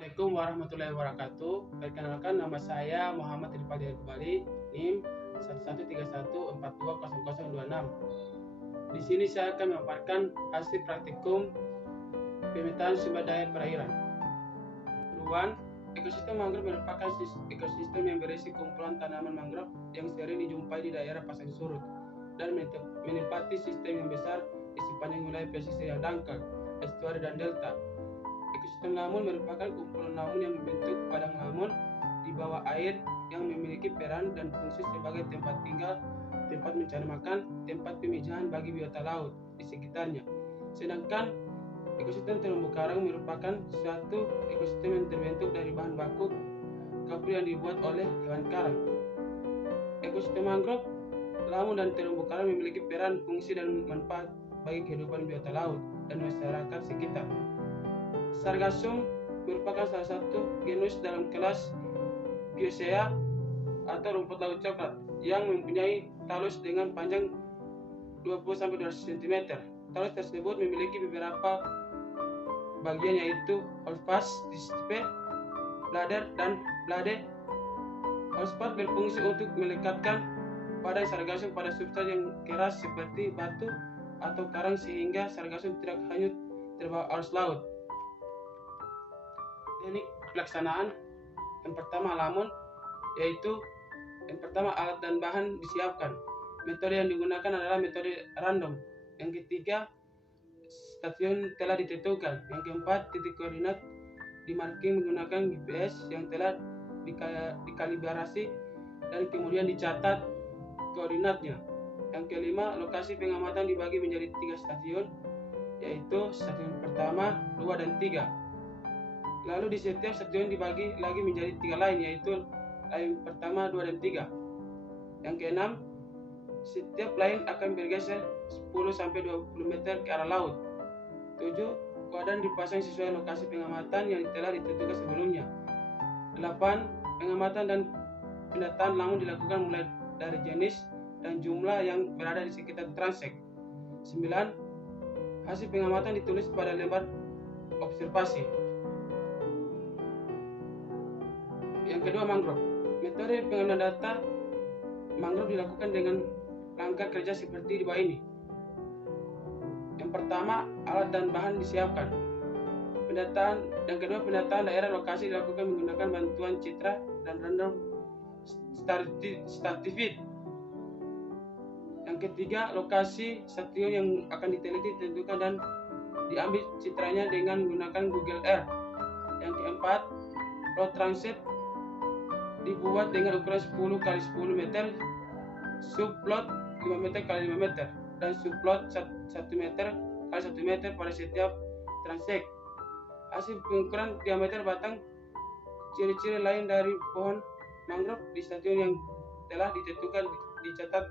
Assalamualaikum warahmatullahi wabarakatuh. Perkenalkan, nama saya Muhammad Rifadi Kembali, NIM 1131420026. Di sini saya akan memaparkan hasil praktikum pemetaan sumber daya perairan. Kedua, ekosistem mangrove merupakan ekosistem yang berisi kumpulan tanaman mangrove yang sering dijumpai di daerah pasang surut dan menempati sistem yang besar di sepanjang wilayah pesisir yang dangkal, estuari dan delta. Ekosistem lamun merupakan kumpulan lamun yang membentuk padang lamun di bawah air yang memiliki peran dan fungsi sebagai tempat tinggal, tempat mencari makan, tempat pemijahan bagi biota laut di sekitarnya. Sedangkan ekosistem terumbu karang merupakan suatu ekosistem yang terbentuk dari bahan baku kapur yang dibuat oleh hewan karang. Ekosistem mangrove, lamun dan terumbu karang memiliki peran, fungsi dan manfaat bagi kehidupan biota laut dan masyarakat sekitar. Sargassum merupakan salah satu genus dalam kelas Biosea atau rumput laut coklat yang mempunyai talus dengan panjang 20-200 cm. Talus tersebut memiliki beberapa bagian, yaitu holdfast, stipe, bladder, dan blade. Holdfast berfungsi untuk melekatkan badan sargassum pada substrat yang keras seperti batu atau karang sehingga sargassum tidak hanyut terbawa arus laut. Teknik pelaksanaan: yang pertama lamun, yaitu yang pertama alat dan bahan disiapkan. Metode yang digunakan adalah metode random. Yang ketiga, stasiun telah ditentukan. Yang keempat, titik koordinat dimarking menggunakan GPS yang telah dikalibrasi dan kemudian dicatat koordinatnya. Yang kelima, lokasi pengamatan dibagi menjadi 3 stasiun, yaitu stasiun pertama, 2, dan 3. Lalu di setiap stasiun dibagi lagi menjadi 3 lain, yaitu lain pertama, 2, dan 3. Yang keenam, setiap lain akan bergeser 10-20 meter ke arah laut. 7. Kuadran dipasang sesuai lokasi pengamatan yang telah ditentukan sebelumnya. 8. Pengamatan dan pendataan lamun dilakukan mulai dari jenis dan jumlah yang berada di sekitar transek. 9. Hasil pengamatan ditulis pada lembar observasi. Yang kedua, mangrove. Metode pengambilan data mangrove dilakukan dengan langkah kerja seperti di bawah ini. Yang pertama, alat dan bahan disiapkan. Pendataan. Yang kedua, pendataan daerah lokasi dilakukan menggunakan bantuan citra dan random stratigraphy. Yang ketiga, lokasi stasiun yang akan diteliti ditentukan dan diambil citranya dengan menggunakan Google Earth. Yang keempat, plot transit dibuat dengan ukuran 10x10 meter, subplot 5 meter x 5 meter, dan subplot 1 meter x 1 meter pada setiap transek. Hasil pengukuran diameter batang, ciri-ciri lain dari pohon mangrove di stasiun yang telah ditentukan dicatat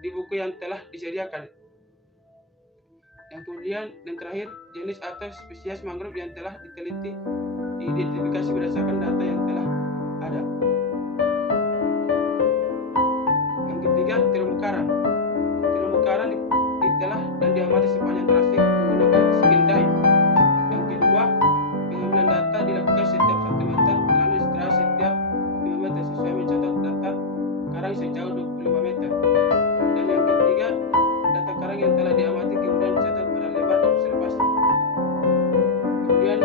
di buku yang telah disediakan. Yang kemudian dan terakhir, jenis atau spesies mangrove yang telah diteliti diidentifikasi berdasarkan data yang telah ada. Yang ketiga, terumbu karang. Terumbu karang ditelah dan diamati sepanjang transek menggunakan skin dive. Yang kedua, pengambilan data dilakukan setiap 1 meter, lalu setelah setiap 5 meter sesuai mencatat data karang sejauh 25 meter. Dan yang ketiga, data karang yang telah diamati kemudian dicatat pada lembar observasi. Kemudian,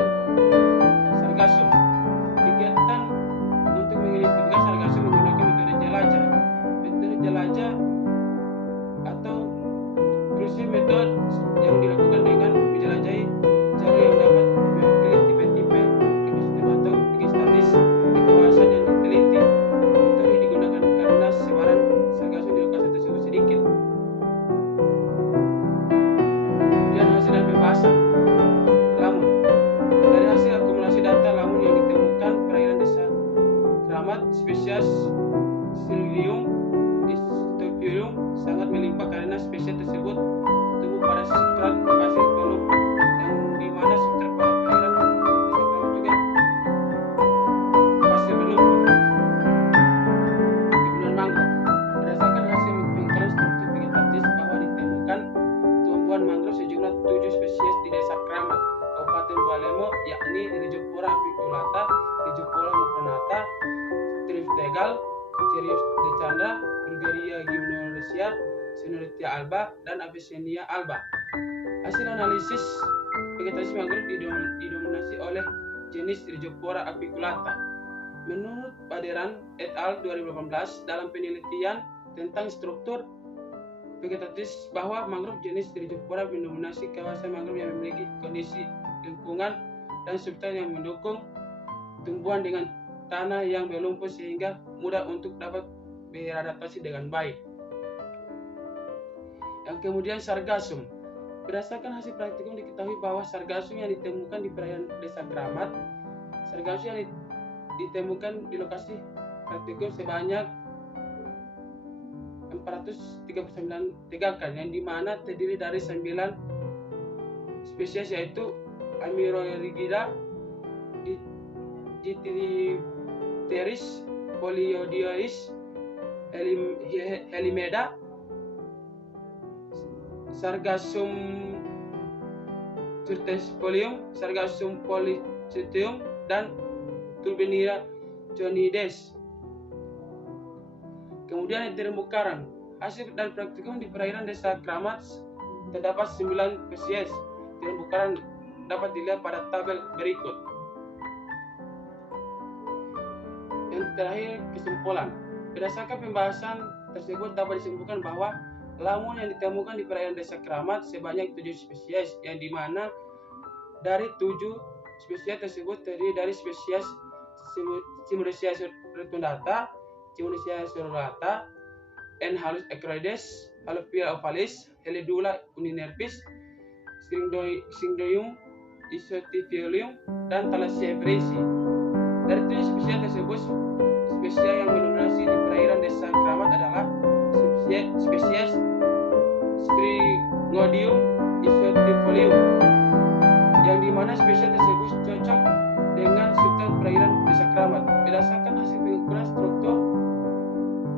sargassum. Kegiatan untuk meneliti Tegal, Cereus decandra, Bulgaria gymnoresia, Senoretia alba, dan Avicennia alba. Hasil analisis vegetasi mangrove didominasi oleh jenis Rhizophora apiculata. Menurut Baderan et al. 2018 dalam penelitian tentang struktur vegetatis bahwa mangrove jenis Rhizophora mendominasi kawasan mangrove yang memiliki kondisi lingkungan dan substrat yang mendukung tumbuhan dengan tanah yang berlumpur sehingga mudah untuk dapat beradaptasi dengan baik. Yang kemudian Sargassum. Berdasarkan hasil praktikum diketahui bahwa Sargassum yang ditemukan di perairan Desa Kramat, Sargassum yang ditemukan di lokasi praktikum sebanyak 439 tegakan, yang dimana terdiri dari 9 spesies yaitu Amyroerigida, Dipteris, Polyodiois, Helimeda, Sargassum Tyrtespolium, Sargassum polycetium, dan Turbinia jonides. Kemudian yang terumbu karang. Hasil dan praktikum di perairan Desa Kramat terdapat 9 spesies terumbu karang, dapat dilihat pada tabel berikut. Yang terakhir, kesimpulan. Berdasarkan pembahasan tersebut dapat disimpulkan bahwa lamun yang ditemukan di perairan Desa Kramat sebanyak 7 spesies, yang dimana dari 7 spesies tersebut terdiri dari spesies Cimuricea rotundata, Cimuricea circulata, N. halus acroides, Halopia ovalis, Helidula uninerpis, Syngonium isophyllum, dan Thalassia evresi. Dari 7 spesies tersebut, spesies yang mendominasi di perairan Desa Kramat adalah spesies Syngonium isophyllum, yang dimana spesies tersebut cocok dengan substrat perairan Desa Kramat. Berdasarkan hasil pengukuran struktur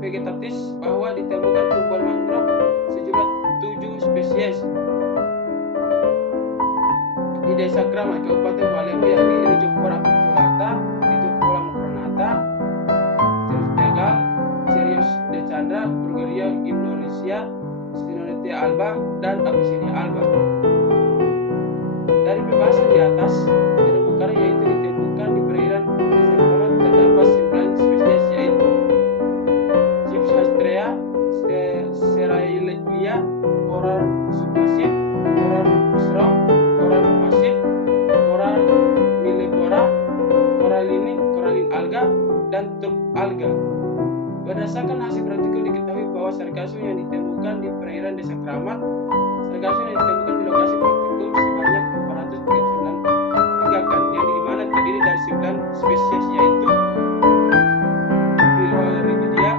vegetatis bahwa ditemukan tumbuhan mangrove sejumlah 7 spesies di Desa Kramat, Kabupaten Malemo, yakni Rhizophora apiculata, Rhizophora mucronata, Cereus tegal, Cereus decandra, Bulgaria gymnoresia, Senoretia alba, dan Avicennia alba. Dari pembahasan di atas, terumbu karang yaitu ditemukan di perairan Desa Kramat terdapat 9 spesies yaitu Cyphastrea, Serralia, Coral submasif, Coral bushrong, Coral masif, Coral milleflora, Corallin alga, dan Turf alga. Berdasarkan hasil praktikum diketahui bahwa Sargassum yang ditemukan di perairan Desa Kramat, Sargassum yang ditemukan di lokasi praktikum sebanyak 439 tegakan, yang dimana terdiri dari 9 spesies yaitu Amyroerigia,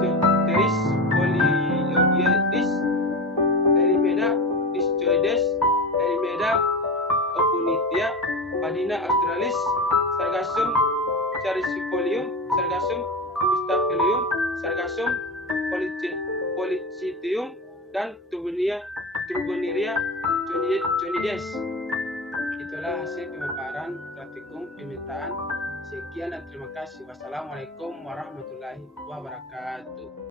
Dipteris, Polyodiotis, Helimeda discoides, Helimeda opunitia, Padina australis, Sargassum charicipolium, Sargassum gustafillium, Sargassum polycetium, dan Turbinia jonides. Itulah hasil pemaparan praktikum pemetaan. Sekian dan terima kasih. Wassalamualaikum warahmatullahi wabarakatuh.